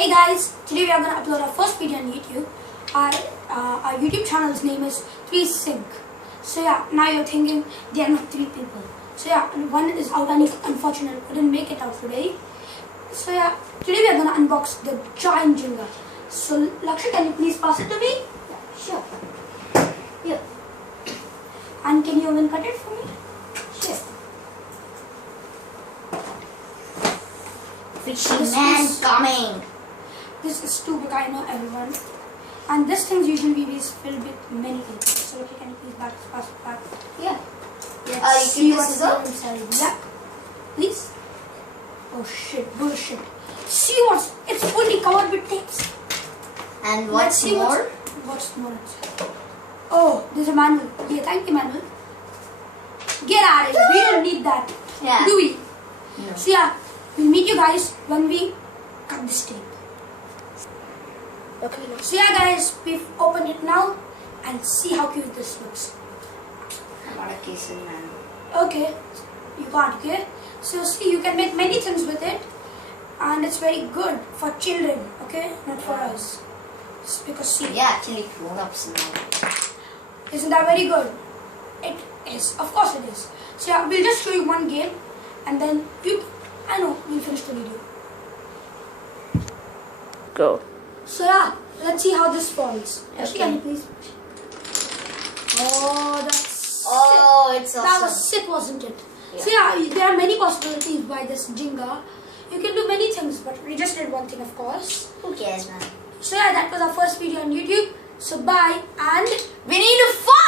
Hey guys, today we are going to upload our first video on YouTube. Our YouTube channel's name is 3 Sync. So yeah, now you're thinking they are not 3 people. So yeah, and one is out and unfortunately couldn't make it out today. So yeah, today we are going to unbox the giant Jenga. So Lakshya, can you please pass it to me? Yeah, sure. Here. And can you even cut it for me? Sure. Fishy man coming. This is too big, I know everyone. And this thing usually is filled with many things. So okay, can you please pass it back? Yeah. Let's You see what's inside. Yeah. Please. Oh shit, bullshit. See what's, it's fully covered with tapes. And what's more? What's more inside? Oh, there's a manual. Yeah, thank you, manual. Get out of here. We don't need that. Yeah. Do we? No. So yeah, we'll meet you guys when we cut this tape. Okay, so yeah guys, we've opened it now and see how cute this looks. I got a case in man. Okay, you got it, okay? So see, you can make many things with it and it's very good for children, okay? Not for us. Just because see. Yeah, actually grown-ups now. Isn't that very good? It is, of course it is. So yeah, we'll just show you one game and then we'll finish the video. Go. So yeah, let's see how this falls. Okay. Can you please? Oh, that's Oh, sick. it's That awesome. was sick, wasn't it? Yeah. So yeah, there are many possibilities by this Jenga. You can do many things, but we just did one thing, of course. Who cares, man? So yeah, that was our first video on YouTube. So bye, and We need to fight!